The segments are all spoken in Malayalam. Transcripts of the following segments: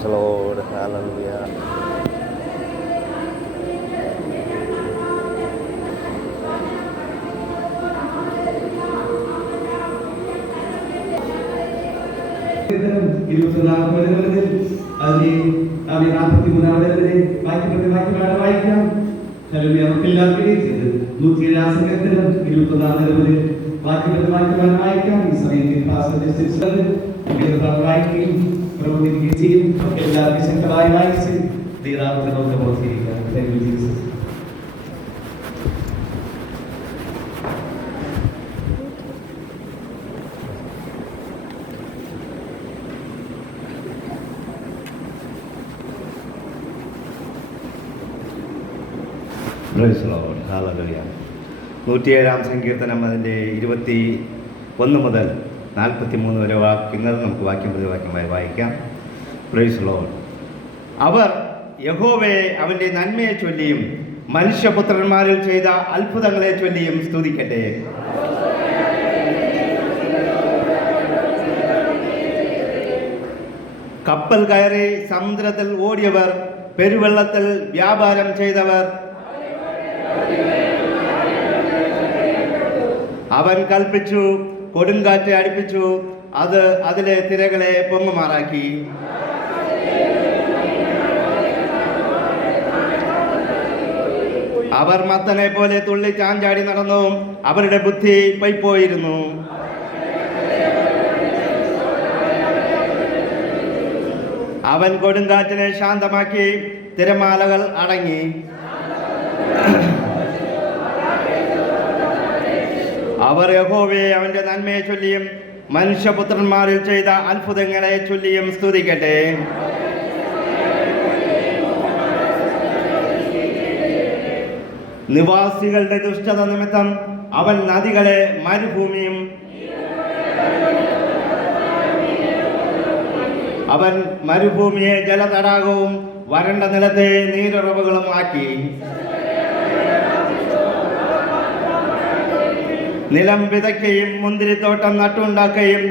Praise the Lord. Hallelujah. എല്ലാവർക്കും ശക്തമായി വായിച്ച് ദൈവത്തെ നമുക്ക് ബോധിപ്പിക്കാം. Thank you, Jesus. Praise the Lord. Hallelujah. 107 സങ്കീർത്തനം അതിൻ്റെ 21 മുതൽ 43 വരെ വാക്യങ്ങൾ നമുക്ക് വാക്യം പ്രതിവാക്യമായി വായിക്കാം. Price the Lord. അവർ യഹോവയെ അവൻ്റെ നന്മയെ ചൊല്ലിയും മനുഷ്യപുത്രന്മാരിൽ ചെയ്ത അത്ഭുതങ്ങളെ ചൊല്ലിയും സ്തുതിക്കട്ടെ. കപ്പൽ കയറി സമുദ്രത്തിൽ ഓടിയവർ, പെരുവെള്ളത്തിൽ വ്യാപാരം ചെയ്തവർ, അവൻ കൽപ്പിച്ചു, കൊടുങ്കാറ്റ് അടിപ്പിച്ചു, അത് അതിലെ തിരകളെ പൊങ്ങുമാറാക്കി. അവർ മത്തനെ പോലെ തുള്ളി ചാഞ്ചാടി നടന്നു, അവരുടെ ബുദ്ധി പൊയ്പോയിരുന്നു. അവൻ കൊടുങ്കാറ്റിനെ ശാന്തമാക്കി, തിരമാലകൾ അടങ്ങി. അവർ യഹോവയെ അവൻ്റെ നന്മയെ ചൊല്ലിയും മനുഷ്യപുത്രന്മാരിൽ ചെയ്ത അത്ഭുതങ്ങളെ ചൊല്ലിയും സ്തുതിക്കട്ടെ. നിവാസികളുടെ ദുഷ്ടത നിമിത്തം അവൻ നദികളെ മരുഭൂമിയും അവൻ മരുഭൂമിയെ ജലതടാകവും വരണ്ട നിലത്തെ നീരുറവുകളും ആക്കി. നിലം വിതയ്ക്കുകയും മുന്തിരിത്തോട്ടം നട്ടുണ്ടാക്കുകയും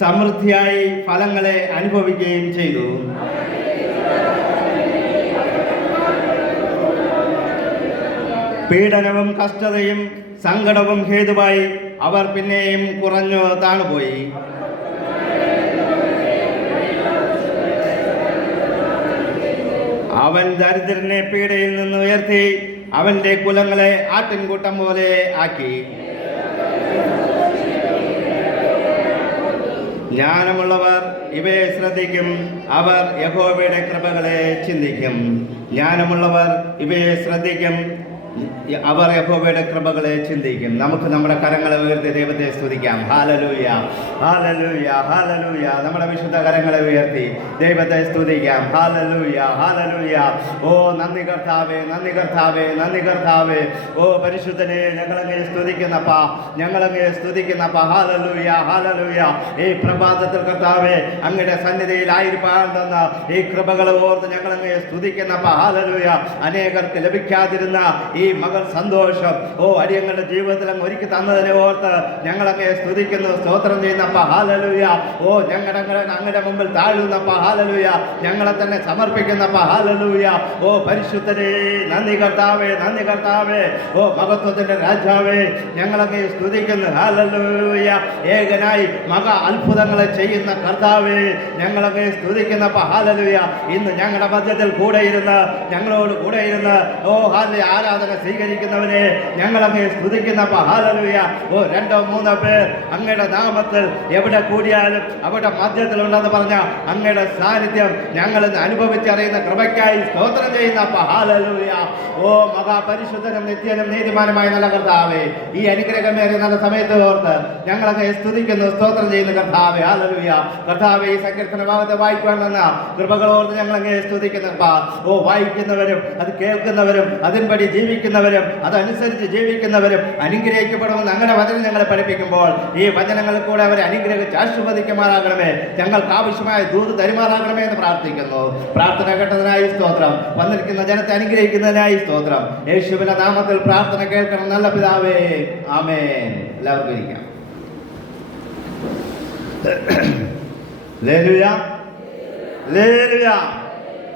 സമൃദ്ധിയായി ഫലങ്ങളെ അനുഭവിക്കുകയും ചെയ്തു. പീഡനവും കഷ്ടതയും സങ്കടവും ഹേതുവായി അവർ പിന്നെയും കുറഞ്ഞു താണുപോയി. അവൻ ദരിദ്രനെ പീഡയിൽ നിന്ന് ഉയർത്തി, അവന്റെ കുലങ്ങളെ ആട്ടിൻകൂട്ടം പോലെ ആക്കി. ജ്ഞാനമുള്ളവർ ഇവയെ ശ്രദ്ധിക്കും, അവർ യഹോവയുടെ കൃപകളെ ചിന്തിക്കും. ജ്ഞാനമുള്ളവർ ഇവയെ ശ്രദ്ധിക്കും, അവർ യഹോവയുടെ കൃപകളെ ചിന്തിക്കും. നമുക്ക് നമ്മുടെ കരങ്ങളെ ഉയർത്തി ദൈവത്തെ സ്തുതിക്കാം. Hallelujah, hallelujah, hallelujah. നമ്മുടെ വിശുദ്ധ കരങ്ങളെ ഉയർത്തി ദൈവത്തെ സ്തുതിക്കാം. Hallelujah, hallelujah. ഓ നന്ദി കർത്താവേ, നന്ദി കർത്താവേ, നന്ദി കർത്താവേ. ഓ പരിശുദ്ധനെ, ഞങ്ങളങ്ങേ സ്തുതിക്കുന്നപ്പാ, ഞങ്ങളങ്ങേ സ്തുതിക്കുന്നപ്പാ. ഹല്ലേലൂയ, ഹല്ലേലൂയ. ഈ പ്രഭാതത്തിൽ കർത്താവേ, അങ്ങയുടെ സന്നിധിയിലായിരിക്കാൻ തന്ന ഈ കൃപകളെ ഓർത്ത് ഞങ്ങളങ്ങേ സ്തുതിക്കുന്നപ്പാ. ഹല്ലേലൂയ. അനേകർക്ക് ലഭിക്കാതിരുന്ന ഈ മകൾ സന്തോഷം അടിയങ്ങളുടെ ജീവിതത്തിൽ അങ്ങ് ഒരുക്കി തന്നതിനെ ഓർത്ത് ഞങ്ങളങ്ങേ സ്തുതിക്കുന്നു, സ്തോത്രം ചെയ്യുന്നപ്പ. ഹല്ലേലൂയ. അങ്ങയുടെ മുമ്പിൽ താഴുന്നപ്പ. ഹല്ലേലൂയ. ഞങ്ങളെ തന്നെ സമർപ്പിക്കുന്നപ്പ. ഹല്ലേലൂയ. പരിശുദ്ധനെ, നന്ദി കർത്താവേ, നന്ദി കർത്താവേ. മഹത്വത്തിന്റെ രാജാവേ, ഞങ്ങളങ്ങേ സ്തുതിക്കുന്നു. ഹല്ലേലൂയ. ഏകനായി മക അത്ഭുതങ്ങളെ ചെയ്യുന്ന കർത്താവേ, ഞങ്ങളങ്ങേ സ്തുതിക്കുന്നപ്പ. ഹല്ലേലൂയ. ഇന്ന് ഞങ്ങളുടെ മധ്യത്തിൽ കൂടെ ഇരുന്ന്, ഞങ്ങളോട് കൂടെ ഇരുന്ന് ആരാധന സ്വീകരിക്കുന്നവനെ ഞങ്ങളങ്ങേ സ്തുതിക്കുന്നപ്പ. ഹല്ലേലൂയ. 2-3 പേർ അങ്ങയുടെ നാമത്തിൽ എവിടെ കൂടിയാലും അവിടെ മധ്യത്തിലുണ്ടെന്ന് പറഞ്ഞ അങ്ങയുടെ സാന്നിധ്യം ഞങ്ങൾ ഇന്ന് അനുഭവിച്ചറിയുന്ന കൃപയ്ക്കായി സ്തോത്രം ചെയ്യുന്നപ്പ. ഹല്ലേലൂയ. മഹാപരിശുദ്ധനും നിത്യനും നീതിമാനുമായ നല്ല കർത്താവേ, ഈ അനുഗ്രഹമേറിയ നല്ല സമയത്ത് ഓർത്ത് ഞങ്ങളങ്ങേ സ്തുതിക്കുന്നു, സ്തോത്രം ചെയ്യുന്ന കർത്താവേ. ഹല്ലേലൂയ. കർത്താവേ, ഈ സങ്കീർത്തന ഭാഗത്തെ വായിക്കുവാൻ വന്ന കൃപകളോർത്ത് ഞങ്ങളങ്ങേ സ്തുതിക്കുന്നപ്പ. വായിക്കുന്നവരും അത് കേൾക്കുന്നവരും അതിൻപടി ജീവിക്കുന്നവരും അതനുസരിച്ച് ജീവിക്കുന്നവരും അനുഗ്രഹിക്കപ്പെടുമെന്ന് അങ്ങനെ വചനം ഞങ്ങളെ പഠിപ്പിക്കുമ്പോൾ ഈ വചനങ്ങളിൽ കൂടെ അവരെ അനുഗ്രഹിച്ച് ആശീർവദിക്കുമാറാകണമേ. ഞങ്ങൾക്ക് ആവശ്യമായ ദൂത് തരുമാറാകണമേ എന്ന് പ്രാർത്ഥിക്കുന്നു. പ്രാർത്ഥന കേട്ടതിനായി സ്തോത്രം. വന്നിരിക്കുന്ന ജനത്തെ അനുഗ്രഹിക്കുന്നതിനായി സ്തോത്രം. യേശുവിന്റെ നാമത്തിൽ പ്രാർത്ഥന കേൾക്കണം നല്ല പിതാവേ, ആമേൻ. എല്ലാവർക്കും ഇരിക്കാം. Hallelujah. Hallelujah,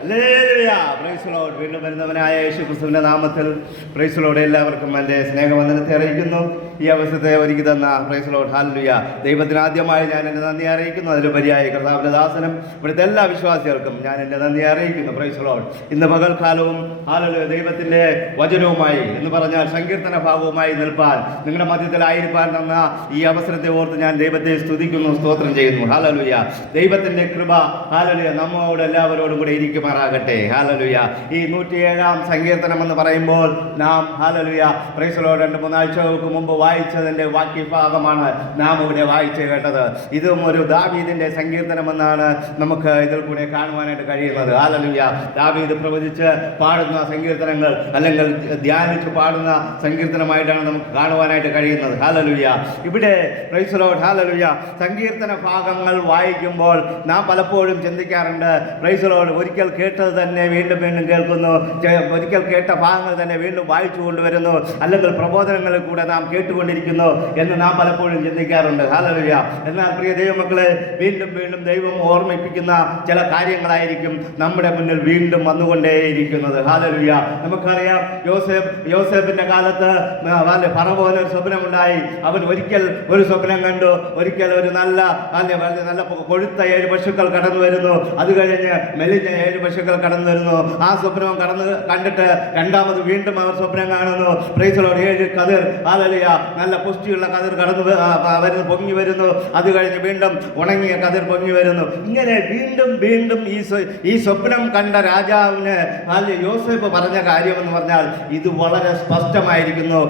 hallelujah. Price the Lord. വീണ്ടും വരുന്നവനായ യേശു ക്രിസ്തുവിന്റെ നാമത്തിൽ പ്രൈസ് ദി ലോർഡ്. എല്ലാവർക്കും എൻ്റെ സ്നേഹവന്ദനത്തെ അറിയിക്കുന്നു. ഈ അവസരത്തെ ഒരുക്കി തന്ന പ്രൈസ് ദി ലോർഡ്. ഹല്ലേലൂയ. ദൈവത്തിന് ആദ്യമായി ഞാൻ എൻ്റെ നന്ദി അറിയിക്കുന്നു. അതിലുപരിയായി കർത്താവിന്റെ ദാസനും ഇവിടുത്തെ എല്ലാ വിശ്വാസികൾക്കും ഞാൻ എൻ്റെ നന്ദി അറിയിക്കുന്നു. Price the Lord. ഇന്ന് പകൽക്കാലവും ഹല്ലേലൂയ ദൈവത്തിൻ്റെ വചനവുമായി എന്ന് പറഞ്ഞാൽ സങ്കീർത്തന ഭാഗവുമായി നിൽപ്പാൻ നിങ്ങളുടെ മധ്യത്തിലായിരിക്കാൻ തന്ന ഈ അവസരത്തെ ഓർത്ത് ഞാൻ ദൈവത്തെ സ്തുതിക്കുന്നു, സ്തോത്രം ചെയ്യുന്നു. ഹല്ലേലൂയ. ദൈവത്തിൻ്റെ കൃപ ഹല്ലേലൂയ നമ്മോട് എല്ലാവരോടും കൂടെ ഇരിക്കുമാറാകട്ടെ. ഹല്ലേലൂയ. ഈ 107-ാം സങ്കീർത്തനം എന്ന് പറയുമ്പോൾ നാം ഹല്ലേലൂയ പ്രൈസ് ദി ലോർഡ് 2-3 ആഴ്ചകൾക്ക് മുമ്പ് വായിച്ചതിൻ്റെ വാക്യഭാഗമാണ് നാം ഇവിടെ വായിച്ച് കേട്ടത്. ഇതും ഒരു ദാവീദിൻ്റെ സങ്കീർത്തനമെന്നാണ് നമുക്ക് ഇതിൽ കൂടെ കാണുവാനായിട്ട് കഴിയുന്നത്. ഹല്ലേലൂയ. ദാവീദ് പ്രവചിച്ച് പാടുന്ന സങ്കീർത്തനങ്ങൾ അല്ലെങ്കിൽ ധ്യാനിച്ച് പാടുന്ന സങ്കീർത്തനമായിട്ടാണ് നമുക്ക് കാണുവാനായിട്ട് കഴിയുന്നത്. ഹല്ലേലൂയ. ഇവിടെ പ്രൈസ് ദി ലോർഡ് ഹല്ലേലൂയ സങ്കീർത്തന ഭാഗങ്ങൾ വായിക്കുമ്പോൾ നാം പലപ്പോഴും ചിന്തിക്കാറുണ്ട്, പ്രൈസ് ദി ലോർഡ് ഒരിക്കൽ കേട്ടത് തന്നെ വീണ്ടും വീണ്ടും കേൾക്കുന്നു, ഒരിക്കൽ കേട്ട ഭാഗങ്ങൾ തന്നെ വീണ്ടും വായിച്ചു കൊണ്ടുവരുന്നു, അല്ലെങ്കിൽ പ്രബോധനങ്ങളിൽ കൂടെ നാം കേട്ടുകൊണ്ടിരിക്കുന്നു എന്ന് നാം പലപ്പോഴും ചിന്തിക്കാറുണ്ട്. ഹല്ലേലൂയ. എന്നാൽ പ്രിയ ദൈവമക്കളെ, വീണ്ടും വീണ്ടും ദൈവം ഓർമ്മിപ്പിക്കുന്ന ചില കാര്യങ്ങളായിരിക്കും നമ്മുടെ മുന്നിൽ വീണ്ടും വന്നുകൊണ്ടേയിരിക്കുന്നത്. ഹല്ലേലൂയ. നമുക്കറിയാം യോസേഫിന്റെ കാലത്ത് ഫറവോന് ഒരു സ്വപ്നമുണ്ടായി. അവൻ ഒരിക്കൽ ഒരു സ്വപ്നം കണ്ടു. ഒരിക്കൽ ഒരു നല്ല കൊഴുത്ത 7 പശുക്കൾ കടന്നു വരുന്നു. അത് കഴിഞ്ഞ് മെലിഞ്ഞ 7 പശുക്കൾ കടന്നു വരുന്നു. ആ സ്വപ്നം കണ്ടിട്ട് രണ്ടാമത് വീണ്ടും അവർ സ്വപ്നം കാണുന്നു. Price the Lord 7 Kathir hallelujah നല്ല പുഷ്ടിയുള്ള കതിർ കടന്നു പൊങ്ങി വരുന്നു. അത് കഴിഞ്ഞ് വീണ്ടും ഉണങ്ങിയ കതിർ പൊങ്ങി വരുന്നു. ഇങ്ങനെ വീണ്ടും വീണ്ടും ഈ സ്വപ്നം കണ്ട രാജാവിന് യോസേഫ് പറഞ്ഞ കാര്യമെന്ന് പറഞ്ഞാൽ ഇത് വളരെ സ്പഷ്ടമായിരിക്കുന്നു.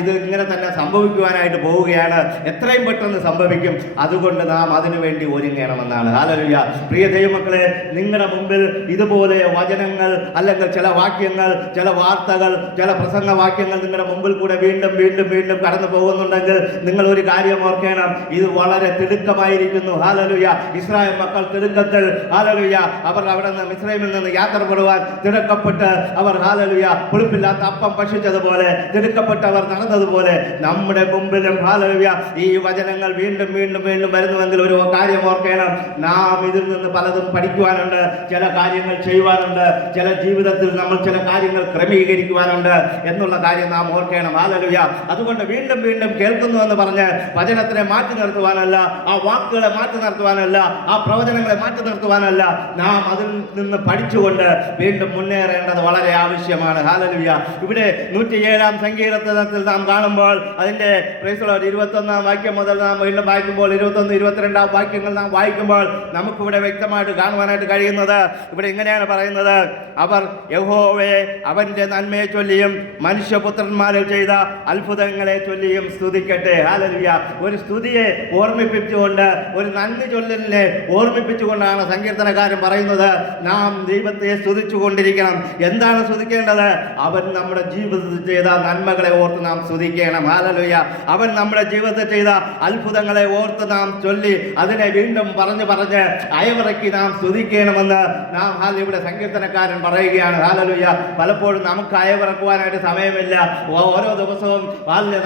ഇത് ഇങ്ങനെ തന്നെ സംഭവിക്കുവാനായിട്ട് പോവുകയാണ്, എത്രയും പെട്ടെന്ന് സംഭവിക്കും, അതുകൊണ്ട് നാം അതിനു വേണ്ടി ഒരുങ്ങണമെന്നാണ്. ഹല്ലേലൂയ. പ്രിയ ദൈവമക്കളെ, നിങ്ങളുടെ മുമ്പിൽ ഇതുപോലെ വചനങ്ങൾ അല്ലെങ്കിൽ ചില വാക്യങ്ങൾ, ചില വാർത്തകൾ, ചില പ്രസംഗ വാക്യങ്ങൾ നിങ്ങളുടെ മുമ്പിൽ കൂടെ വീണ്ടും വീണ്ടും വീണ്ടും കടന്നു പോകുന്നുണ്ടെങ്കിൽ നിങ്ങൾ ഒരു കാര്യം ഓർക്കണം, ഇത് വളരെ തിടുക്കമായിരിക്കുന്നു. ഹല്ലേലൂയ. ഇസ്രായേൽ മക്കൾ തിടുക്കത്തിൽ ഹല്ലേലൂയ അവർ അവിടെ നിന്ന് മിസ്രൈമിൽ നിന്ന് യാത്രപ്പെടുവാൻ തിടുക്കപ്പെട്ട് അവർ ഹല്ലേലൂയ പുളിപ്പില്ലാത്ത അപ്പം ഭക്ഷിച്ചതുപോലെ തിടുക്കപ്പെട്ട് അവർ നടന്നതുപോലെ നമ്മുടെ മുമ്പിലും ഹല്ലേലൂയ ഈ വചനങ്ങൾ വീണ്ടും വീണ്ടും വീണ്ടും വരുന്നുവെങ്കിൽ ഒരു കാര്യം ഓർക്കണം, നാം ഇതിൽ നിന്ന് പലതും പഠിക്കുവാനുണ്ട്, ചില കാര്യങ്ങൾ ചെയ്യുവാനുണ്ട്, ചില ജീവിതത്തിൽ നമ്മൾ ചില കാര്യങ്ങൾ ക്രമീകരിക്കുവാനുണ്ട് എന്നുള്ള കാര്യം നാം ഓർക്കണം. ഹല്ലേലൂയ. അതുകൊണ്ട് വീണ്ടും വീണ്ടും കേൾക്കുന്നു എന്ന് പറഞ്ഞ് വചനത്തിനെ മാറ്റി നിർത്തുവാനല്ല, ആ വാക്കുകളെ മാറ്റി നിർത്തുവാനല്ല, ആ പ്രവചനങ്ങളെ മാറ്റി നിർത്തുവാനല്ല, നാം അതിൽ നിന്ന് പഠിച്ചുകൊണ്ട് വീണ്ടും മുന്നേറേണ്ടത് വളരെ ആവശ്യമാണ്. ഹല്ലേലൂയ. ഇവിടെ 107-ാം സങ്കീർത്തനത്തിൽ നാം കാണുമ്പോൾ അതിൻ്റെ പ്രൈസ് ദി ലോർഡ് 21-ാം വാക്യം മുതൽ നാം വീണ്ടും വായിക്കുമ്പോൾ 21, 22 വാക്യങ്ങൾ നാം വായിക്കുമ്പോൾ നമുക്കിവിടെ വ്യക്തമായിട്ട് കാണുവാനായിട്ട് കഴിയുന്നത് ഇവിടെ ഇങ്ങനെയാണ് പറയുന്നത്: അവർ യഹോവയെ അവന്റെ നന്മയെ ചൊല്ലിയും മനുഷ്യപുത്രന്മാരിൽ ചെയ്ത അത്ഭുതങ്ങളെ ചൊല്ലിയും സ്തുതിക്കട്ടെ. ഹല്ലേലൂയ. ഒരു സ്തുതിയെ ഓർമ്മിപ്പിച്ചുകൊണ്ട്, ഒരു നന്ദി ചൊല്ലലിനെ ഓർമ്മിപ്പിച്ചുകൊണ്ടാണ് സങ്കീർത്തനക്കാരൻ പറയുന്നത്, നാം ദൈവത്തെ സ്തുതിച്ചു കൊണ്ടിരിക്കണം. എന്താണ് സ്തുതിക്കേണ്ടത്? അവൻ നമ്മുടെ ജീവിതത്തിൽ ചെയ്ത നന്മകളെ ഓർത്ത് നാം സ്തുതിക്കണം. ഹല്ലേലൂയ. അവൻ നമ്മുടെ ജീവിതത്തിൽ ചെയ്ത അത്ഭുതങ്ങളെ ഓർത്ത് നാം ചൊല്ലി അതിനെ വീണ്ടും പറഞ്ഞ് അയവിറക്കി നാം സ്തുതിക്കണമെന്ന് നാം ഇവിടെ സങ്കീർത്തനക്കാരൻ പറയുകയാണ്. ഹല്ലേലൂയ. പലപ്പോഴും നമുക്ക് അയവിറക്കുവാനായിട്ട് സമയമില്ല. ഓരോ ദിവസവും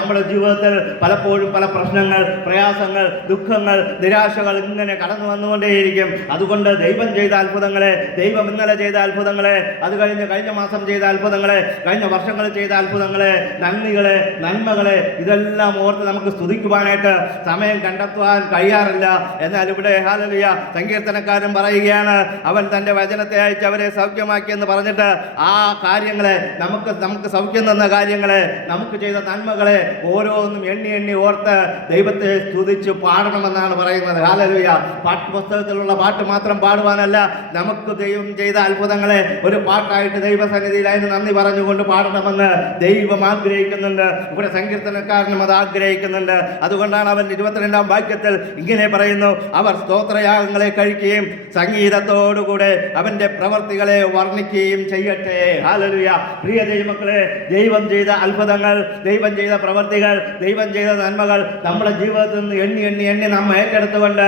നമ്മുടെ ജീവിതത്തിൽ പലപ്പോഴും പല പ്രശ്നങ്ങൾ, പ്രയാസങ്ങൾ, ദുഃഖങ്ങൾ, നിരാശകൾ ഇങ്ങനെ കടന്നു വന്നുകൊണ്ടേയിരിക്കും. അതുകൊണ്ട് ദൈവം ചെയ്ത അത്ഭുതങ്ങളെ, ദൈവം ഇന്നലെ ചെയ്ത അത്ഭുതങ്ങളെ, അത് കഴിഞ്ഞ മാസം ചെയ്ത അത്ഭുതങ്ങളെ, കഴിഞ്ഞ വർഷങ്ങളിൽ ചെയ്ത അത്ഭുതങ്ങളെ, നന്ദികളെ, നന്മകളെ ഇതെല്ലാം ഓർത്ത് നമുക്ക് സ്തുതിക്കുവാനായിട്ട് സമയം കണ്ടെത്തുവാൻ കഴിയാറില്ല. എന്നാൽ ഇവിടെ ഹല്ലേലൂയ സങ്കീർത്തനക്കാരൻ പറയുകയാണ്, അവൻ തൻ്റെ വചനത്തെ അയച്ച് അവരെ സൗഖ്യമാക്കിയെന്ന് പറഞ്ഞിട്ട് ആ കാര്യങ്ങളെ, നമുക്ക് സൗഖ്യം തന്ന കാര്യങ്ങളെ, നമുക്ക് ചെയ്ത നന്മകളെ ഓരോന്നും എണ്ണി എണ്ണി ഓർത്ത് ദൈവത്തെ സ്തുതിച്ച് പാടണമെന്നാണ് പറയുന്നത്. ഹല്ലേലൂയ. പാഠ്യപുസ്തകത്തിലുള്ള പാട്ട് മാത്രം പാടുവാനല്ല, നമുക്ക് ദൈവം ചെയ്ത അത്ഭുതങ്ങളെ ഒരു പാട്ടായിട്ട് ദൈവസന്നിധിയിൽ അതിന് നന്ദി പറഞ്ഞുകൊണ്ട് പാടണമെന്ന് ദൈവം ആഗ്രഹിക്കുന്നുണ്ട്. ഇവിടെ സങ്കീർത്തനക്കാരനും അത് ആഗ്രഹിക്കുന്നുണ്ട്. അതുകൊണ്ടാണ് അവൻ 22-ാം വാക്യത്തിൽ ഇങ്ങനെ പറയുന്നു: അവർ സ്തോത്രയാഗങ്ങളെ കഴിക്കുകയും സംഗീതത്തോടുകൂടെ അവൻ്റെ പ്രവർത്തികളെ വർണ്ണിക്കുകയും ചെയ്യട്ടെ. ഹല്ലേലൂയ. പ്രിയ ദൈവമക്കളെ, ദൈവം ചെയ്ത അത്ഭുതങ്ങൾ, ദൈവം ചെയ്ത പ്രവർത്തികൾ, ദൈവം ചെയ്ത നന്മകൾ നമ്മുടെ ജീവിതത്തിൽ നിന്ന് എണ്ണി എണ്ണി എണ്ണി നാം ഏറ്റെടുത്തുകൊണ്ട്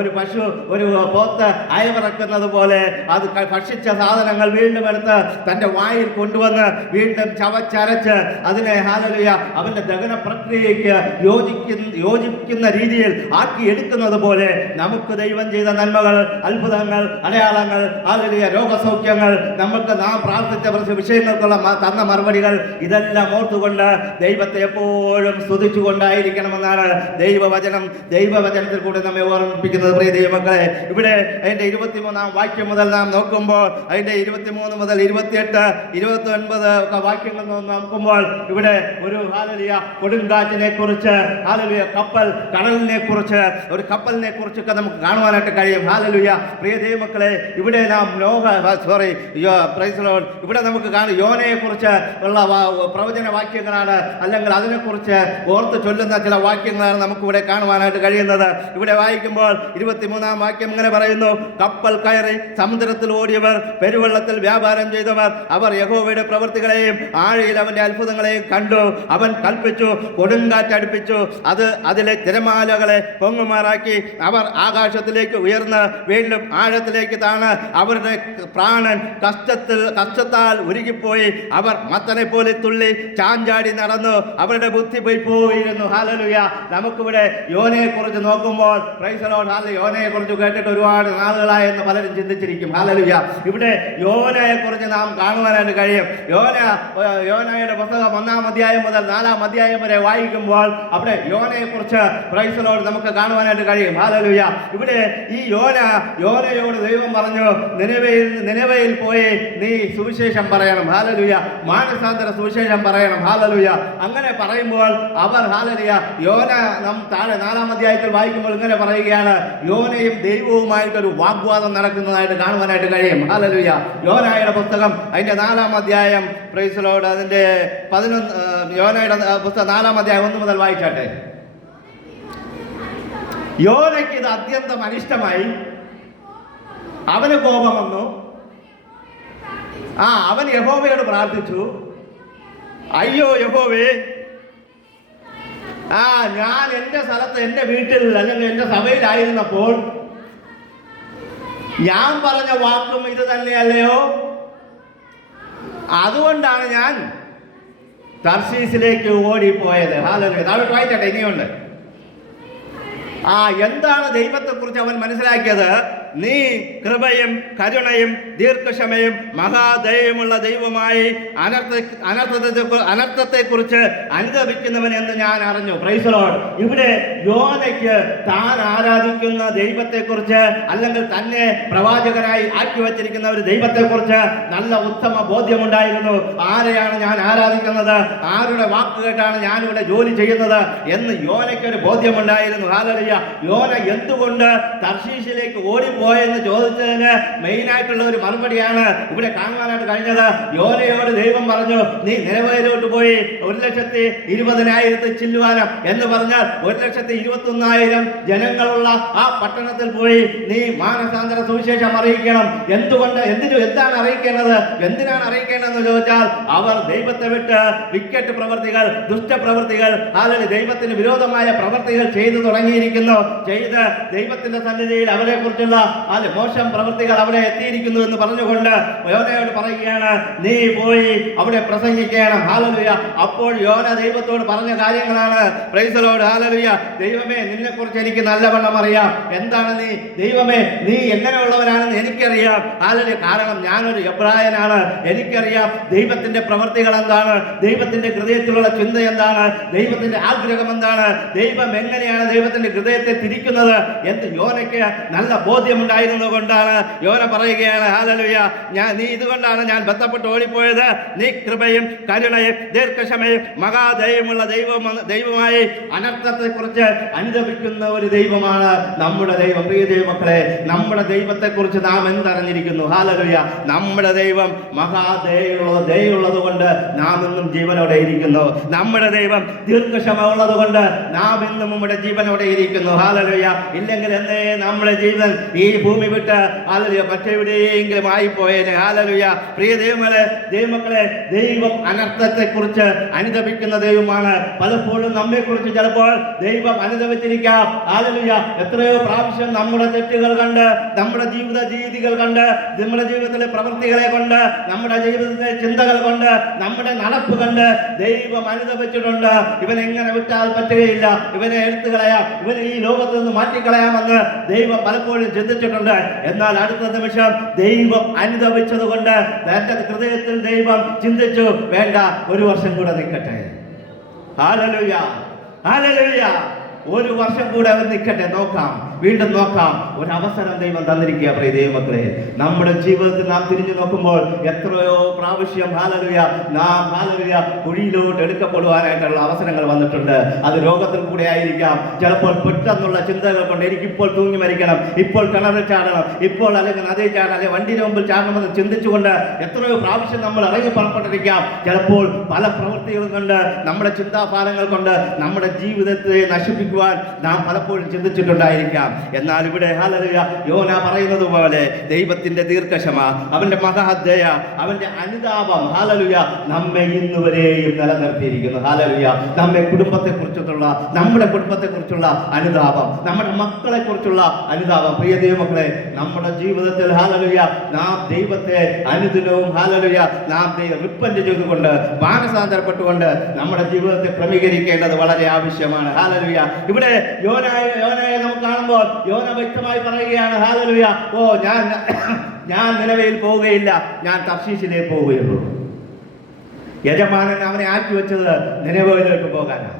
ഒരു പശു ഒരു പോത്ത് അയവിറക്കുന്നത് പോലെ അത് ഭക്ഷിച്ച സാധനങ്ങൾ വീണ്ടും എടുത്ത് തൻ്റെ വായിൽ കൊണ്ടുവന്ന് വീണ്ടും ചവച്ചരച്ച് അതിനെ ഹല്ലേലൂയ അവൻ്റെ ദഹന പ്രക്രിയയ്ക്ക് യോജിക്കുന്ന രീതിയിൽ ആക്കി എടുക്കുന്നത് പോലെ നമുക്ക് ദൈവം ചെയ്ത നന്മകൾ, അത്ഭുതങ്ങൾ, അടയാളങ്ങൾ, ഹല്ലേലൂയ രോഗസൗഖ്യങ്ങൾ, നമുക്ക് നാം പ്രാർത്ഥിച്ച വിഷയങ്ങൾക്കുള്ള തന്ന മറുപടികൾ, ഇതെല്ലാം ഓർത്തുകൊണ്ട് ദൈവത്തെ എപ്പോഴും സ്തുതിച്ചുകൊണ്ടായിരിക്കണമെന്നാണ് ദൈവവചനത്തിൽ കൂടി നമ്മെ ഓർമ്മിപ്പിക്കുന്നത്. പ്രിയ ദൈവമക്കളെ, ഇവിടെ അതിൻ്റെ 23-ാം വാക്യം മുതൽ നാം നോക്കുമ്പോൾ അതിൻ്റെ 23 മുതൽ 28, 29 വാക്യങ്ങൾ നോക്കുമ്പോൾ ഇവിടെ ഒരു ഹല്ലേലൂയ കൊടുങ്കാറ്റിനെ കുറിച്ച്, ഹല്ലേലൂയ കടലിനെ കുറിച്ച്, ഒരു കപ്പലിനെ കുറിച്ചൊക്കെ നമുക്ക് കാണുവാനായിട്ട് കഴിയും. ഹല്ലേലൂയ. പ്രിയ ദൈവമക്കളെ, ഇവിടെ നാം ഇവിടെ നമുക്ക് കാണും യോനയെ കുറിച്ച് ഉള്ള പ്രവചന വാക്യങ്ങളാണ്, അല്ലെങ്കിൽ അതിനെക്കുറിച്ച് ഓർത്ത് ചൊല്ലുന്ന ചില വാക്യങ്ങളാണ് നമുക്കിവിടെ കാണുവാനായിട്ട് കഴിയുന്നത്. ഇവിടെ വായിക്കുമ്പോൾ 23-ാം വാക്യം ഇങ്ങനെ പറയുന്നു: കപ്പൽ കയറി സമുദ്രത്തിൽ ഓടിയവർ, പെരുവെള്ളത്തിൽ വ്യാപാരം ചെയ്തവർ, അവർ യഹോവയുടെ പ്രവൃത്തികളെയും ആഴിയിൽ അവന്റെ അത്ഭുതങ്ങളെയും കണ്ടു. അവൻ കൽപ്പിച്ചു, കൊടുങ്കാറ്റടിപ്പിച്ചു, അത് അതിലെ തിരമാലകളെ പൊങ്ങുമാറാക്കി. അവർ ആകാശത്തിലേക്ക് ഉയർന്ന് വീണ്ടും ആഴത്തിലേക്ക് താണ്. അവരുടെ പ്രാണൻ കഷ്ടത്താൽ ഉരുകിപ്പോയി. അവർ മത്തനെ പോലെ തുള്ളി ചാഞ്ചാടി നടന്നു. അവരുടെ ബുദ്ധി പോയിരുന്നു. ഹല്ലേലൂയ. നമുക്കിവിടെ യോനയെ കുറിച്ച് നോക്കുമ്പോൾ പ്രൈസ് ദി ലോർഡ്, യോനയെ കുറിച്ച് കേട്ടിട്ട് ഒരുപാട് നാളുകളായി എന്ന് പലരും ചിന്തിച്ചിരിക്കും. ഹല്ലേലൂയ. ഇവിടെ യോനയെ കുറിച്ച് നാം കാണുവാനായിട്ട് കഴിയും. യോനയുടെ പുസ്തകം 1-ാം അധ്യായം മുതൽ 4-ാം അധ്യായം വരെ വായിക്കുമ്പോൾ അവിടെ യോനയെ കുറിച്ച് പ്രൈസ് ദി ലോർഡ് നമുക്ക് കാണുവാനായിട്ട് കഴിയും. ഹല്ലേലൂയ. ഇവിടെ ഈ യോനയോട് ദൈവം പറഞ്ഞു, നിനവയിൽ പോയി നീ സുവിശേഷം പറയണം. ഹല്ലേലൂയ. മാനസാന്തര സുവിശേഷം പറയണം. ഹല്ലേലൂയ. അങ്ങനെ പറയുമ്പോൾ അവർ ഹല്ലേലൂയ യോന താഴെ 4-ാം അധ്യായത്തിൽ വായിക്കുമ്പോൾ ഇങ്ങനെ പറയുകയാണ്: യോനയും ദൈവവുമായിട്ടൊരു വാഗ്വാദം നടക്കുന്നതായിട്ട് കാണുവാനായിട്ട് കഴിയും. ഹല്ലേലൂയ. യോനയുടെ പുസ്തകം അതിന്റെ 4-ാം അധ്യായം പ്രൈസ് ദി ലോർഡ് അതിന്റെ 11 യോനയുടെ പുസ്തകം 4-ാം അധ്യായം 1 മുതൽ വായിച്ചാട്ടെ. യോനയ്ക്ക് ഇത് അത്യന്തം അനിഷ്ടമായി. അവന് കോപം വന്നു. അവൻ യഹോവയോട് പ്രാർത്ഥിച്ചു, അയ്യോ യഹോവേ, ഞാൻ എൻ്റെ സ്ഥലത്ത് എൻ്റെ വീട്ടിൽ അല്ലെങ്കിൽ എൻ്റെ സഭയിലായിരുന്നപ്പോൾ ഞാൻ പറഞ്ഞ വാക്കും ഇത് തന്നെയല്ലയോ? അതുകൊണ്ടാണ് ഞാൻ തർശീസിലേക്ക് ഓടിപ്പോയത്. ഹല്ലേലൂയ. താഴോട്ട് വായിച്ചട്ടെ, ഇനിയുണ്ട്. എന്താണ് ദൈവത്തെക്കുറിച്ച് അവൻ മനസ്സിലാക്കിയത്? നീ കൃപയും കരുണയും ദീർഘക്ഷമയും മഹാദയമുള്ള ദൈവമായി അനർത്ഥത്തെക്കുറിച്ച് അനുദപിക്കുന്നവൻ എന്ന് ഞാൻ അറിഞ്ഞു. Price the Lord. ഇവിടെ യോനയ്ക്ക് താൻ ആരാധിക്കുന്ന ദൈവത്തെക്കുറിച്ച്, അല്ലെങ്കിൽ തന്നെ പ്രവാചകനായി ആക്കി വച്ചിരിക്കുന്ന ഒരു ദൈവത്തെക്കുറിച്ച് നല്ല ഉത്തമ ബോധ്യമുണ്ടായിരുന്നു. ആരെയാണ് ഞാൻ ആരാധിക്കുന്നത്, ആരുടെ വാക്ക് കേട്ടാണ് ഞാനിവിടെ ജോലി ചെയ്യുന്നത് എന്ന് യോനയ്ക്കൊരു ബോധ്യമുണ്ടായിരുന്നു. ഹല്ലേലൂയ. യോന എന്തുകൊണ്ട് തർശീശിലേക്ക് ഓടിപ്പോയെന്ന് ചോദിച്ചതിന് മെയിനായിട്ടുള്ള ഒരു മറുപടിയാണ് ഇവിടെ കാണുവാനായിട്ട് കഴിഞ്ഞത്. യോനയോട് ദൈവം പറഞ്ഞു, നീ നിലവയിലോട്ട് പോയി 1,20,000 ചില്ലുവാനം എന്ന് പറഞ്ഞാൽ 1,21,000 ജനങ്ങളുള്ള ആ പട്ടണത്തിൽ പോയി നീ മാനസാന്തര സുവിശേഷം അറിയിക്കണം. എന്താണ് അറിയിക്കേണ്ടത്? എന്തിനാണ് അറിയിക്കേണ്ടതെന്ന് ചോദിച്ചാൽ, അവർ ദൈവത്തെ വിട്ട് വിക്കറ്റ് പ്രവർത്തികൾ, ദുഷ്ടപ്രവർത്തികൾ, അല്ലെങ്കിൽ ദൈവത്തിന് വിരോധമായ പ്രവർത്തികൾ ചെയ്തു തുടങ്ങിയിരിക്കുന്നു. ചെയ്ത് ദൈവത്തിന്റെ സന്നിധിയിൽ അവരെ കുറിച്ചുള്ള മോശം പ്രവൃത്തികൾ അവിടെ എത്തിയിരിക്കുന്നു എന്ന് പറഞ്ഞുകൊണ്ട് യോനയോട് പറയുകയാണ്, നീ പോയി അവിടെ പ്രസംഗിക്കണം. ഹല്ലേലൂയ. അപ്പോൾ യോന ദൈവത്തോട് പറഞ്ഞ കാര്യങ്ങളാണ്. Price the lord. ഹല്ലേലൂയ. ദൈവമേ, നിന്നെക്കുറിച്ച് എനിക്ക് നല്ലവണ്ണം അറിയാം. എന്താണ് നീ? ദൈവമേ, നീ എങ്ങനെയുള്ളവനാണെന്ന് എനിക്കറിയാം. ഹല്ലേലൂയ. കാരണം ഞാനൊരു എബ്രായനാണ്. എനിക്കറിയാം ദൈവത്തിന്റെ പ്രവൃത്തികൾ എന്താണ്, ദൈവത്തിന്റെ ഹൃദയത്തിലുള്ള ചിന്ത എന്താണ്, ദൈവത്തിന്റെ ആഗ്രഹം എന്താണ്, ദൈവം എങ്ങനെയാണ് ദൈവത്തിന്റെ ഹൃദയത്തെ തിരിക്കുന്നത് എന്ന് യോനയ്ക്ക് നല്ല ബോധ്യമുണ്ടായിരുന്നത് കൊണ്ടാണ് യോന പറയുകയാണ്, ഹല്ലേലൂയ, നീ ഇതുകൊണ്ടാണ് ഞാൻ ബന്ധപ്പെട്ട് ഓടിപ്പോയത്. നീ കൃപയും കരുണയും ദീർഘക്ഷമയും മഹാദയമുള്ള ദൈവമായി അനർത്ഥത്തെക്കുറിച്ച് അനുദപിക്കുന്ന ഒരു ദൈവമാണ് നമ്മുടെ ദൈവം. പ്രിയ ദൈവമക്കളെ, നമ്മുടെ ദൈവത്തെക്കുറിച്ച് നാം എന്തറിഞ്ഞിരിക്കുന്നു? ഹല്ലേലൂയ. നമ്മുടെ ദൈവം ദയുള്ളത് കൊണ്ട് നാം ഇന്നും ജീവനോടെ ഇരിക്കുന്നു. നമ്മുടെ ദൈവം ദീർഘക്ഷമ ഉള്ളത് കൊണ്ട് നാം ഇന്നും നമ്മുടെ ജീവനോടെ ഇരിക്കുന്നു. ഹല്ലേലൂയ. ഇല്ലെങ്കിൽ എന്നേ നമ്മുടെ ജീവൻ ഈ ഭൂമി വിട്ട് ഹല്ലേലൂയ മറ്റെവിടെയെങ്കിലും ആയിപ്പോയേനെ. ഹല്ലേലൂയ. പ്രിയ ദൈവമക്കളെ, ദൈവം അനർത്ഥത്തെക്കുറിച്ച് അനുതപിക്കുന്ന ദൈവമാണ്. പലപ്പോഴും നമ്മെക്കുറിച്ച് ചിലപ്പോൾ ദൈവം അനുതപിച്ചിരിക്കാം. ഹല്ലേലൂയ. എത്രയോ പ്രാവശ്യം നമ്മുടെ തെറ്റുകൾ കണ്ട്, നമ്മുടെ ജീവിത രീതികൾ കണ്ട്, നമ്മുടെ ജീവിതത്തിലെ പ്രവൃത്തികളെ കൊണ്ട്, നമ്മുടെ ജീവിതത്തിലെ ചിന്തകൾ കൊണ്ട്, നമ്മുടെ നടപ്പ് കണ്ട് ദൈവം അനുതപിച്ചിട്ടുണ്ട്. ഇവനെങ്ങനെ വിട്ടാൽ പറ്റുകയില്ല, ഇവനെ എടുത്തു കളയാം, ഇവനെ ഈ ലോകത്ത് നിന്ന് മാറ്റിക്കളയാമെന്ന് ദൈവം പലപ്പോഴും ചിന്തിച്ചിട്ടുണ്ട്. എന്നാൽ അടുത്ത നിമിഷം ദൈവം അനുതപിച്ചത് കൊണ്ട് തന്റെ ഹൃദയത്തിൽ ദൈവം ചിന്തിച്ചു, വേണ്ട, ഒരു വർഷം കൂടെ നിൽക്കട്ടെ. Hallelujah, hallelujah. ഒരു വർഷം കൂടെ അവൻ നിൽക്കട്ടെ, നോക്കാം, വീണ്ടും നോക്കാം. ഒരു അവസരം ദൈവം തന്നിരിക്കുക. പ്രിയ ദൈവമക്കളെ, നമ്മുടെ ജീവിതത്തിൽ നാം തിരിഞ്ഞു നോക്കുമ്പോൾ എത്രയോ പ്രാവശ്യം ഹല്ലേലൂയ നാം ഹല്ലേലൂയ കുഴിയിലോട്ട് എടുക്കപ്പെടുവാനായിട്ടുള്ള അവസരങ്ങൾ വന്നിട്ടുണ്ട്. അത് രോഗത്തിൽ കൂടെ ആയിരിക്കാം, ചിലപ്പോൾ പെട്ടെന്നുള്ള ചിന്തകൾ കൊണ്ട് എനിക്കിപ്പോൾ തൂങ്ങി മരിക്കണം, ഇപ്പോൾ കിണറിൽ ചാടണം, ഇപ്പോൾ അല്ലെങ്കിൽ നദിയിൽ ചാടണം, അല്ലെങ്കിൽ വണ്ടിയുടെ മുമ്പിൽ ചാടണമെന്ന് ചിന്തിച്ചുകൊണ്ട് എത്രയോ പ്രാവശ്യം നമ്മൾ ഇറങ്ങി പുറപ്പെട്ടിരിക്കാം. ചിലപ്പോൾ പല പ്രവൃത്തികൾ കൊണ്ട്, നമ്മുടെ ചിന്താഭാരങ്ങൾ കൊണ്ട് നമ്മുടെ ജീവിതത്തെ നശിപ്പിക്കുവാൻ നാം പലപ്പോഴും ചിന്തിച്ചിട്ടുണ്ടായിരിക്കാം. എന്നാൽ ഇവിടെ ഹല്ലേലൂയ യോന പറയുന്നത് പോലെ ദൈവത്തിന്റെ ദീർഘക്ഷമ, അവന്റെ മഹാദയ, അവന്റെ അനുതാപം ഹല്ലേലൂയ നമ്മെ ഇന്നുവരെയും നിലനിർത്തിയിരിക്കുന്നു. ഹല്ലേലൂയ. നമ്മുടെ കുടുംബത്തെക്കുറിച്ചുള്ള അനുതാപം, നമ്മുടെ മക്കളെ കുറിച്ചുള്ള അനുതാപം. പ്രിയ ദൈവമക്കളെ, നമ്മുടെ ജീവിതത്തിൽ ഹല്ലേലൂയ നാം ദൈവത്തെ അനുദിനവും ഹല്ലേലൂയ നാം റിപ്പന്റ് ചെയ്തുകൊണ്ട്, മാനസാന്തരപ്പെട്ടുകൊണ്ട് നമ്മുടെ ജീവിതത്തെ ക്രമീകരിക്കേണ്ടത് വളരെ ആവശ്യമാണ്. ഹല്ലേലൂയ. ഇവിടെ യോനയെ നമുക്ക് കാണുമ്പോൾ യോന വ്യക്തമായി പറയുകയാണ്, ഹല്ലേലൂയ, ഞാൻ നിലവയിൽ പോവുകയില്ല, ഞാൻ തർശീശിലേക്ക് പോവുകയുള്ളൂ. യജമാനൻ അവനെ ആക്കി വെച്ചത് നിലവയിലേക്ക് പോകാനാണ്.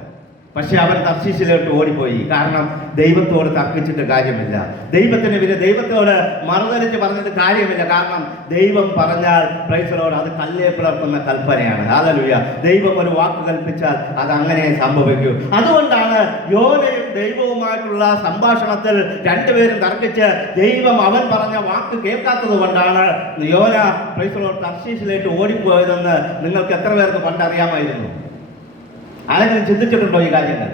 പക്ഷെ അവൻ തർശീശിലോട്ട് ഓടിപ്പോയി. കാരണം ദൈവത്തോട് തർക്കിച്ചിട്ട് കാര്യമില്ല, ദൈവത്തോട് മറുതലിച്ച് പറഞ്ഞിട്ട് കാര്യമില്ല. കാരണം ദൈവം പറഞ്ഞാൽ പ്രൈസലോട് അത് കല്ലേ പിളർക്കുന്ന കൽപ്പനയാണ്. ഹല്ലേലൂയ. ദൈവം ഒരു വാക്ക് കൽപ്പിച്ചാൽ അത് അങ്ങനെ സംഭവിക്കൂ. അതുകൊണ്ടാണ് യോനയും ദൈവവുമായിട്ടുള്ള സംഭാഷണത്തിൽ രണ്ടുപേരും തർക്കിച്ച് ദൈവം അവൻ പറഞ്ഞ വാക്ക് കേൾക്കാത്തത് കൊണ്ടാണ് യോന പ്രൈസലോട് തർശീശിലേക്ക് ഓടിപ്പോയതെന്ന് നിങ്ങൾക്ക് എത്ര പേർക്ക് പണ്ടറിയാമായിരുന്നു? ആരെങ്കിലും ചിന്തിച്ചിട്ടുണ്ടോ ഈ കാര്യങ്ങൾ?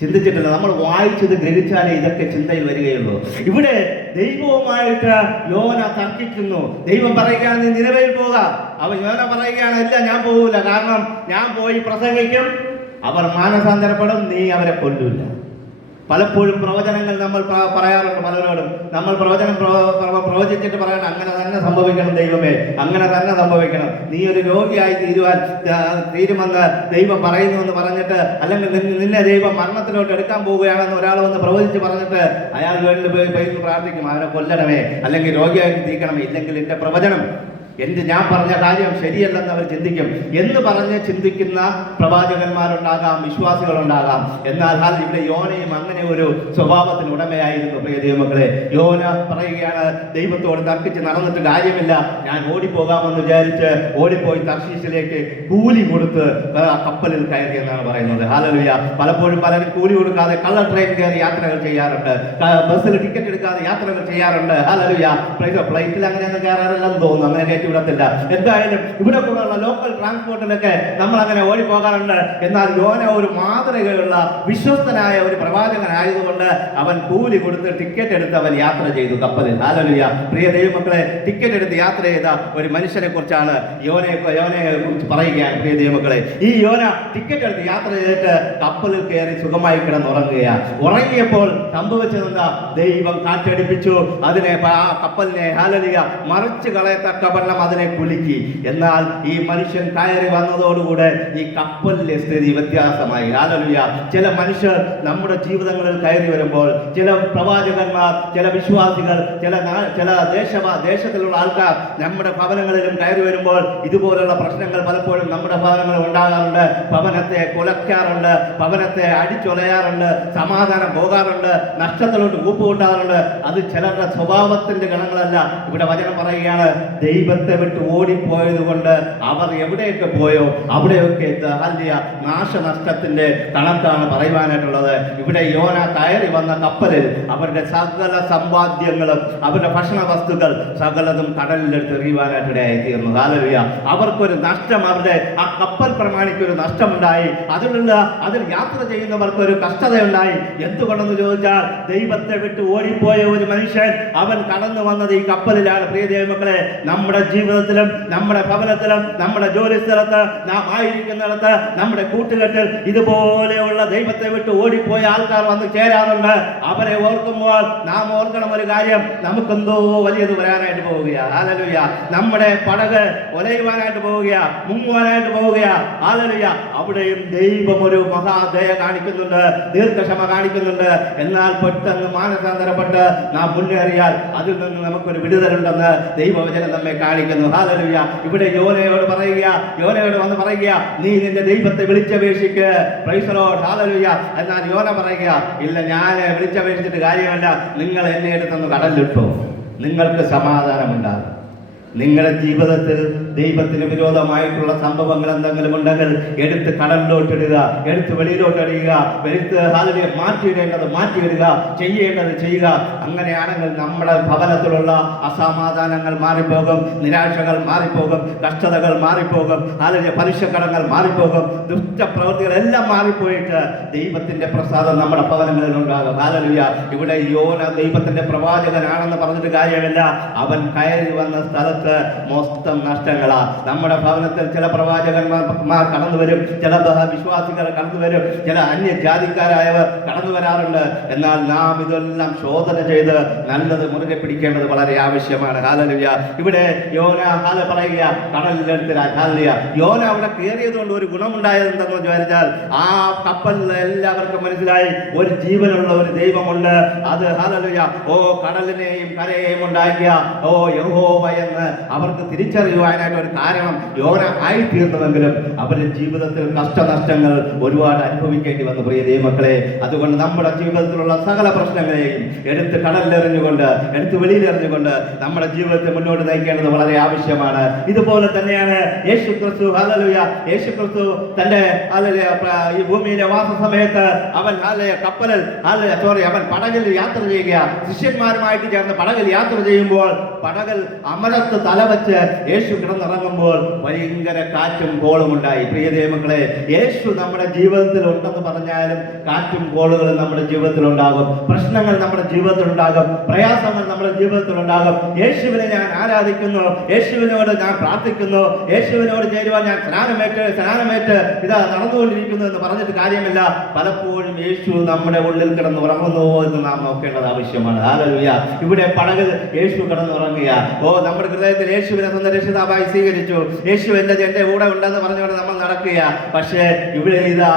ചിന്തിച്ചിട്ടില്ല. നമ്മൾ വായിച്ചത് ഗ്രഹിച്ചാലേ ഇതൊക്കെ ചിന്തയിൽ വരികയുള്ളൂ. ഇവിടെ ദൈവവുമായിട്ട് യോന തർക്കിക്കുന്നു. ദൈവം പറയുകയാണ്, നീ നിലവയിൽ പോക. യോന പറയുകയാണ്, ഇല്ല, ഞാൻ പോകൂല. കാരണം ഞാൻ പോയി പ്രസംഗിക്കും, അവർ മാനസാന്തരപ്പെടും, നീ അവരെ കൊല്ലൂല. പലപ്പോഴും പ്രവചനങ്ങൾ നമ്മൾ പറയാറുണ്ട് പലരോടും. നമ്മൾ പ്രവചനം പ്രവചിച്ചിട്ട് പറയണം, അങ്ങനെ തന്നെ സംഭവിക്കണം ദൈവമേ, അങ്ങനെ തന്നെ സംഭവിക്കണം, നീ ഒരു രോഗിയായി തീരുമെന്ന് ദൈവം പറയുന്നു എന്ന് പറഞ്ഞിട്ട്, അല്ലെങ്കിൽ നിന്നെ ദൈവം മരണത്തിലോട്ട് എടുക്കാൻ പോവുകയാണെന്ന് ഒരാൾ വന്ന് പ്രവചിച്ച് പറഞ്ഞിട്ട് അയാൾ വീട്ടിൽ പോയി പ്രാർത്ഥിക്കും, അവനെ കൊല്ലണമേ, അല്ലെങ്കിൽ രോഗിയായി തീർക്കണമേ, ഇല്ലെങ്കിൽ എൻ്റെ പ്രവചനം, ഞാൻ പറഞ്ഞ കാര്യം ശരിയല്ലെന്ന് അവർ ചിന്തിക്കും എന്ന് പറഞ്ഞ് ചിന്തിക്കുന്ന പ്രവാചകന്മാരുണ്ടാകാം, വിശ്വാസികളുണ്ടാകാം. എന്നാൽ ഇവിടെ യോനയും അങ്ങനെ ഒരു സ്വഭാവത്തിന് ഉടമയായിരുന്നു. പ്രിയ ദൈവമക്കളെ, യോന പറയുകയാണ്, ദൈവത്തോട് തർക്കിച്ച് നടന്നിട്ട് കാര്യമില്ല, ഞാൻ ഓടിപ്പോകാമെന്ന് വിചാരിച്ച് ഓടിപ്പോയി തർശീശിലേക്ക് കൂലി കൊടുത്ത് കപ്പലിൽ കയറി എന്നാണ് പറയുന്നത്. ഹല്ലേലൂയ. പലപ്പോഴും പലരും കൂലി കൊടുക്കാതെ കള്ള ട്രെയിൻ കയറി യാത്രകൾ ചെയ്യാറുണ്ട്, ബസ്സിൽ ടിക്കറ്റ് എടുക്കാതെ യാത്രകൾ ചെയ്യാറുണ്ട്. ഹല്ലേലൂയ. ഫ്ലൈറ്റിൽ അങ്ങനെയൊന്നും കയറാറില്ലെന്ന് തോന്നുന്നു, അങ്ങനെ വിടത്തില്ല. എന്തായാലും ഇവിടെ കൂടെയുള്ള ലോക്കൽ ട്രാൻസ്പോർട്ടിലൊക്കെ നമ്മൾ അങ്ങനെ ഓടിപ്പോകാറുണ്ട്. എന്നാൽ യോന ഒരു മാതൃകയുള്ള വിശ്വസ്തനായ ഒരു പ്രവാചകനായതുകൊണ്ട് അവൻ കൂലി കൊടുത്ത് ടിക്കറ്റ് എടുത്ത് അവൻ യാത്ര ചെയ്തു കപ്പലിൽ. ഹല്ലേലൂയ. പ്രിയ ദൈവമക്കളെ, ടിക്കറ്റ് എടുത്ത് യാത്ര ചെയ്ത ഒരു മനുഷ്യനെ കുറിച്ചാണ് യോനയെ കുറിച്ച് പറയുകയാണ്. പ്രിയ ദൈവമക്കളെ, ഈ യോന ടിക്കറ്റ് എടുത്ത് യാത്ര ചെയ്തിട്ട് കപ്പലിൽ കയറി സുഖമായി കിടന്നുറങ്ങുകയാണ്. ഉറങ്ങിയപ്പോൾ സംഭവിച്ചതെന്താ? ദൈവം കാറ്റടിപ്പിച്ചു, അതിനെ കപ്പലിനെ ഹല്ലേലൂയ മറിച്ച് കളയത്തക്കവണ്ണം അതിനെ കുലുക്കി. എന്നാൽ ഈ മനുഷ്യൻ കയറി വന്നതോടുകൂടെ ഈ കപ്പലിലെ സ്ഥിതി വ്യത്യാസമായി. ഹല്ലേലൂയ. ചില മനുഷ്യർ നമ്മുടെ ജീവിതങ്ങളിൽ കയറി വരുമ്പോൾ, ചില പ്രവാചകന്മാർ, ചില വിശ്വാസികൾ, ചില ദേശത്തിലുള്ള ആൾക്കാർ നമ്മുടെ ഭവനങ്ങളിലും കയറി വരുമ്പോൾ ഇതുപോലുള്ള പ്രശ്നങ്ങൾ പലപ്പോഴും നമ്മുടെ ഭവനങ്ങളിൽ ഉണ്ടാകാറുണ്ട്. ഭവനത്തെ കുലയ്ക്കാറുണ്ട്, ഭവനത്തെ അടിച്ചൊലയാറുണ്ട്, സമാധാനം പോകാറുണ്ട്, നഷ്ടത്തിലോട്ട് കൂപ്പുകൂട്ടാറുണ്ട്. അത് ചിലരുടെ സ്വഭാവത്തിന്റെ ഗണങ്ങളല്ല. ഇവിടെ വചനം പറയുകയാണ്, ദൈവത്തെ ദൈവത്തെ വിട്ട് ഓടിപ്പോയത് കൊണ്ട് അവർ എവിടെയൊക്കെ പോയോ അവിടെയൊക്കെ നാശനഷ്ടത്തിന്റെ കണക്കാണ് പറയുവാനായിട്ടുള്ളത്. ഇവിടെ യോന കയറി വന്ന കപ്പലിൽ അവരുടെ സകല സമ്പാദ്യങ്ങളും അവരുടെ ഭക്ഷണ വസ്തുക്കൾ സകലതും കടലിലെടുത്ത് എറിയുവാനായിട്ടിടയായി തീർന്നു. ഹല്ലേലൂയ. അവർക്കൊരു നഷ്ടം, അവരുടെ ആ കപ്പൽ പ്രമാണിക്കൊരു നഷ്ടമുണ്ടായി. അതിൽ യാത്ര ചെയ്യുന്നവർക്കൊരു കഷ്ടതയുണ്ടായി. എന്തുകൊണ്ടെന്ന് ചോദിച്ചാൽ ദൈവത്തെ വിട്ട് ഓടിപ്പോയ ഒരു മനുഷ്യൻ അവൻ കടന്നു വന്നത് ഈ കപ്പലിലാണ്. പ്രിയ ദൈവമക്കളെ, നമ്മുടെ ജീവിതത്തിലും നമ്മുടെ ഭവനത്തിലും നമ്മുടെ ജോലി സ്ഥലത്ത് നാം ആയിരിക്കുന്നിടത്ത് നമ്മുടെ കൂട്ടുകെട്ടിൽ ഇതുപോലെയുള്ള ദൈവത്തെ വിട്ട് ഓടിപ്പോയ ആൾക്കാർ വന്ന് ചേരാറുണ്ട്. അവരെ ഓർക്കുമ്പോൾ നാം ഓർക്കണം ഒരു കാര്യം, നമുക്കെന്തോ വലിയത് വരാനായിട്ട് പോവുകയാണ്. ഹല്ലേലൂയ. നമ്മുടെ പടക് ഒലയുവാനായിട്ട് പോവുകയാ, മുങ്ങുവാനായിട്ട് പോവുകയാ. ഹല്ലേലൂയ. അവിടെയും ദൈവം ഒരു മഹാദയ കാണിക്കുന്നുണ്ട്, ദീർഘക്ഷമ കാണിക്കുന്നുണ്ട്. എന്നാൽ പെട്ടെന്ന് മാനസാന്തരപ്പെട്ട് നാം മുന്നേറിയാൽ അതിൽ നിന്ന് നമുക്കൊരു വിടുതലുണ്ടെന്ന് ദൈവവചനം നമ്മെ കാണിക്കുന്നു. ഹല്ലേലൂയ. ഇവിടെ യോനയോട് വന്ന് പറയുക, നീ നിന്റെ ദൈവത്തെ വിളിച്ചപേക്ഷിക്ക്. Praise the lord. ഹല്ലേലൂയ. എന്നാൽ യോന പറയുക, ഇല്ല, ഞാൻ വിളിച്ചപേക്ഷിച്ചിട്ട് കാര്യമല്ല, നിങ്ങൾ എന്നെ എടുത്തൊന്ന് കടലിലിട്ടോ, നിങ്ങൾക്ക് സമാധാനമുണ്ടാകും. നിങ്ങളുടെ ജീവിതത്തിൽ ദൈവത്തിന് വിരോധമായിട്ടുള്ള സംഭവങ്ങൾ എന്തെങ്കിലും ഉണ്ടെങ്കിൽ എടുത്ത് കടലിലോട്ടിടുക, എടുത്ത് വെളിയിലോട്ടിടുക, മാറ്റിയിടുക, ചെയ്യേണ്ടത് ചെയ്യുക. അങ്ങനെയാണെങ്കിൽ നമ്മുടെ ഭവനത്തിലുള്ള അസമാധാനങ്ങൾ മാറിപ്പോകും, നിരാശകൾ മാറിപ്പോകും, കഷ്ടതകൾ മാറിപ്പോകും, പലിശക്കടങ്ങൾ മാറിപ്പോകും, ദുഷ്ടപ്രവൃത്തികളെല്ലാം മാറിപ്പോയിട്ട് ദൈവത്തിന്റെ പ്രസാദം നമ്മുടെ ഭവനങ്ങളിൽ ഉണ്ടാകും. ഹല്ലേലൂയ. ഇവിടെ യോന ദൈവത്തിന്റെ പ്രവാചകനാണെന്ന് പറഞ്ഞിട്ട് കാര്യമില്ല. അവൻ കയറി വന്ന സ്ഥലത്ത് മൊത്തം നഷ്ടങ്ങളാ. നമ്മുടെ ഭവനത്തിൽ ചില പ്രവാചകന്മാർ കടന്നു വരും, ചില വിശ്വാസികൾ കടന്നു വരും, ചില അന്യജാതിക്കാരായവർ കടന്നു വരാറുണ്ട്. എന്നാൽ നാം ഇതെല്ലാം ശോധന ചെയ്ത് നല്ലത് മുറുകെ പിടിക്കേണ്ടത് വളരെ ആവശ്യമാണ്. ഹല്ലേലൂയ. ഇവിടെ യോന പറയുക, കടലിലെടുത്തില്ല. ഹല്ലേലൂയ. യോന അവിടെ കയറിയത് കൊണ്ട് ഒരു ഗുണമുണ്ടായത് എന്തെന്ന് വിചാരിച്ചാൽ ആ കപ്പലിൽ എല്ലാവർക്കും മനസ്സിലായി ഒരു ജീവനുള്ള ഒരു ദൈവമുണ്ട്. അത് ഹല്ലേലൂയ. ഓ കടലിനെയും കരയെയും ഉണ്ടാക്കിയ ഓ യഹോവ എന്ന് അവർക്ക് തിരിച്ചറിയുവാനായിട്ട് ഒരു കാരണം യോന ആയിത്തീർന്നുവെങ്കിലും അവരുടെ ജീവിതത്തിൽ കഷ്ടനഷ്ടങ്ങൾ ഒരുപാട് അനുഭവിക്കേണ്ടി വന്നു. പ്രിയ ദൈവമക്കളെ, അതുകൊണ്ട് നമ്മുടെ ജീവിതത്തിലുള്ള സകല പ്രശ്നങ്ങളെയും എടുത്ത് കടലിലെറിഞ്ഞുകൊണ്ട്, എടുത്ത് വെളിയിലെറിഞ്ഞുകൊണ്ട് നമ്മുടെ ജീവിതത്തെ മുന്നോട്ട് നയിക്കേണ്ടത് വളരെ ആവശ്യമാണ്. ഇതുപോലെ തന്നെയാണ് യേശു ക്രിസ്തു. ഹല്ലേലൂയ. യേശു ക്രിസ്തു തന്റെ ഈ ഭൂമിയിലെ വാസ സമയത്ത് അവൻ കപ്പലിൽ അവൻ പടകിൽ യാത്ര ചെയ്യുക, ശിഷ്യന്മാരുമായിട്ട് ചേർന്ന് പടകിൽ യാത്ര ചെയ്യുമ്പോൾ പടകിൽ അമരത്ത് തലവച്ച് യേശു കിടന്നിറങ്ങുമ്പോൾ ഭയങ്കര കാറ്റും കോളും ഉണ്ടായി. പ്രിയ ദൈവമക്കളെ, യേശു നമ്മുടെ ജീവിതത്തിൽ ഉണ്ടെന്ന് പറഞ്ഞാലും കാറ്റും കോളുകളും നമ്മുടെ ജീവിതത്തിൽ ഉണ്ടാകും, പ്രശ്നങ്ങൾ നമ്മുടെ ജീവിതത്തിൽ ഉണ്ടാകും, പ്രയാസങ്ങൾ നമ്മുടെ ജീവിതത്തിൽ ഉണ്ടാകും. യേശുവിനെ ഞാൻ ആരാധിക്കുന്നു, യേശുവിനോട് ഞാൻ പ്രാർത്ഥിക്കുന്നു, യേശുവിനോട് ചേരുവാൻ ഞാൻ സ്നാനമേറ്റ് ഇതാ നടന്നുകൊണ്ടിരിക്കുന്നു എന്ന് പറഞ്ഞിട്ട് കാര്യമില്ല. പലപ്പോഴും യേശു നമ്മുടെ ഉള്ളിൽ കിടന്ന് ഉറങ്ങുന്നുവോ എന്ന് നാം നോക്കേണ്ടത് ആവശ്യമാണ്. ഹല്ലേലൂയ. ഇവിടെ പടകിൽ യേശു കിടന്നുറങ്ങുക. ഓ നമ്മുടെ ഹൃദയത്തിൽ യേശുവിനെ സ്വന്തം രക്ഷിതാവായി സ്വീകരിച്ചു, യേശു എന്റെ കൂടെ ഉണ്ടെന്ന് പറഞ്ഞുകൊണ്ട് നമ്മൾ നടക്കുക. പക്ഷേ ഇവിടെ ഇതാ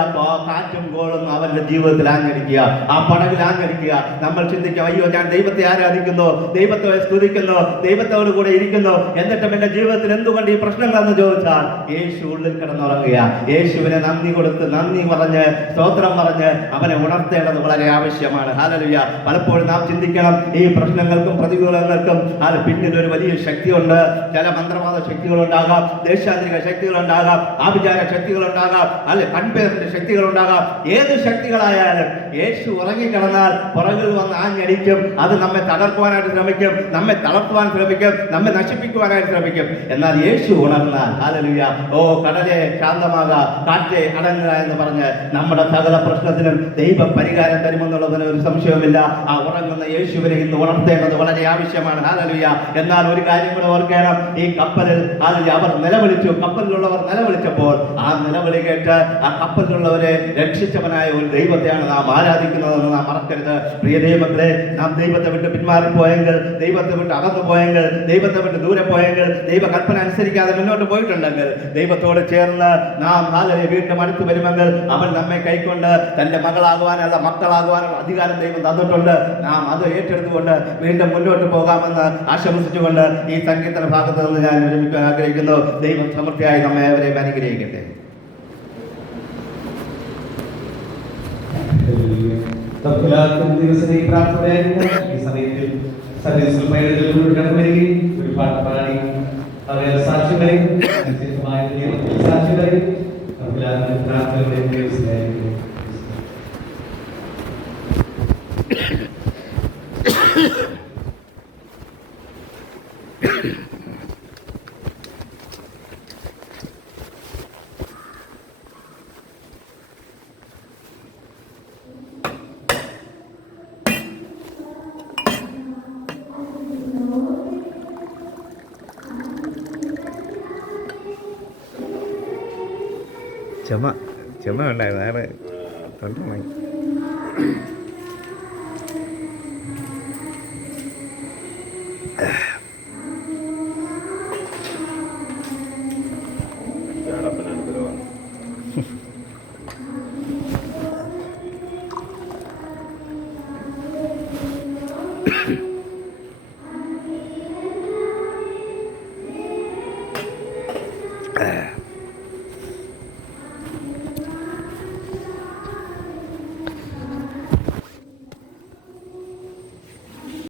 കാറ്റും കോളും അവരുടെ ജീവിതത്തിൽ ആഞ്ഞടിക്കുക, ആ പടകിൽ ആഞ്ഞടിക്കുക. നമ്മൾ ചിന്തിക്കാം, അയ്യോ ഞാൻ ദൈവത്തെ ആരാധിക്കുന്നു, ദൈവത്തെ സ്തുതിക്കുന്നു, ദൈവത്തോട് കൂടെ ഇരിക്കുന്നു, എന്നിട്ടും എന്റെ ജീവിതത്തിൽ എന്തുകൊണ്ട് ഈ പ്രശ്നങ്ങളെന്ന് ചോദിച്ചാൽ യേശു ഉള്ളിൽ കിടന്നുറങ്ങുക. യേശുവിനെ നന്ദി കൊടുത്ത്, നന്ദി പറഞ്ഞ്, സ്തോത്രം പറഞ്ഞ് അവനെ ഉണർത്തേണ്ടത് വളരെ ആവശ്യമാണ്. ഹല്ലേലൂയ. പലപ്പോഴും നാം ചിന്തിക്കണം, ഈ പ്രശ്നങ്ങൾക്കും പ്രതികൂലങ്ങൾക്കും പിന്നിൽ ഒരു വലിയ ശക്തിയുണ്ട്. ചില മന്ത്രവാദ ശക്തികളുണ്ടാകാം, ദേശാന്തരിക ശക്തികളുണ്ടാകാം, ആഭിചാര ശക്തികളുണ്ടാകാം, കൺപേറിന്റെ ശക്തികളുണ്ടാകാം. ഏത് ശക്തികളായാലും യേശു ഉറങ്ങിക്കിടന്നാൽ പുറകിൽ വന്ന് ആഞ്ഞടിക്കും. അത് നമ്മെ തകർക്കുവാനായിട്ട് ശ്രമിക്കും, നമ്മെ തളർത്തുവാൻ ശ്രമിക്കും, നമ്മെ നശിപ്പിക്കുവാനായിട്ട് ശ്രമിക്കും. എന്നാൽ യേശു ഉണർന്നാൽ ഹല്ലേലൂയ, ഓ കടലെ ശാന്തമാക, കാറ്റേ അടങ്ങുക എന്ന് പറഞ്ഞ് നമ്മുടെ സകല പ്രശ്നത്തിനും ദൈവം പരിഹാരം തരുമെന്നുള്ളതിന് ഒരു സംശയവുമില്ല. ആ ഉറങ്ങുന്ന യേശുവിനെ ഇന്ന് ഉണർത്തേണ്ടത് വളരെ ആവശ്യമാണ്. ഹല്ലേലൂയ. എന്നാൽ ഒരു കാര്യം കൂടെ ഓർക്കണം, ഈ കപ്പലിൽ അവർ നിലവിളിച്ചു, കപ്പലിലുള്ളവർ നിലവിളിച്ചപ്പോൾ ആ നിലവിളി കേട്ട് ആ കപ്പലിലുള്ളവരെ രക്ഷിച്ചവനായ ഒരു ദൈവത്തെയാണ് നാം ആരാധിക്കുന്നതെന്ന് നാം മറക്കരുത്. പ്രിയ ദൈവമക്കളെ, നാം ദൈവത്തെ വിട്ട് പിന്മാറിപ്പോയെങ്കിൽ, ദൈവത്തെ വിട്ട് അകന്നു പോയെങ്കിൽ, ദൈവത്തെ വിട്ട് ദൂരെ പോയെങ്കിൽ, ദൈവ കൽപ്പന അനുസരിക്കാതെ മുന്നോട്ട് പോയിട്ടുണ്ടെങ്കിൽ, ദൈവത്തോട് ചേർന്ന് നാം വീണ്ടും അടുത്ത് വരുമെങ്കിൽ അവൻ നമ്മെ കൈക്കൊണ്ട് തന്റെ മക്കളാകുവാനുള്ള അധികാരം ദൈവം തന്നിട്ടുണ്ട്. നാം അത് ഏറ്റെടുത്തുകൊണ്ട് വീണ്ടും മുന്നോട്ട് പോകാമെന്ന് ആശംസിച്ചുകൊണ്ട് ഈ സംഗീത ഭാഗത്ത് നിന്ന് ഞാൻ വിരമിക്കാൻ ആഗ്രഹിക്കുന്നു. ദൈവം സമൃദ്ധിയായി നമ്മെ അവരെയും അനുഗ്രഹിക്കട്ടെ. ഈ സമയത്തിൽ സർവീസിൽ പൈതൃകം ഒരു പാട്ട് പാടി അവർ സാക്ഷികളെയും നിശ്ചിതമായ ദൈവത്തിൽ സാക്ഷികളെയും എല്ലാവരും പ്രാർത്ഥനകളുടെയും ദൈവസ്നേഹിക്കുന്നു. ചുമ ഉണ്ടായിരുന്നു അയാള് തൊണ്ടുമായി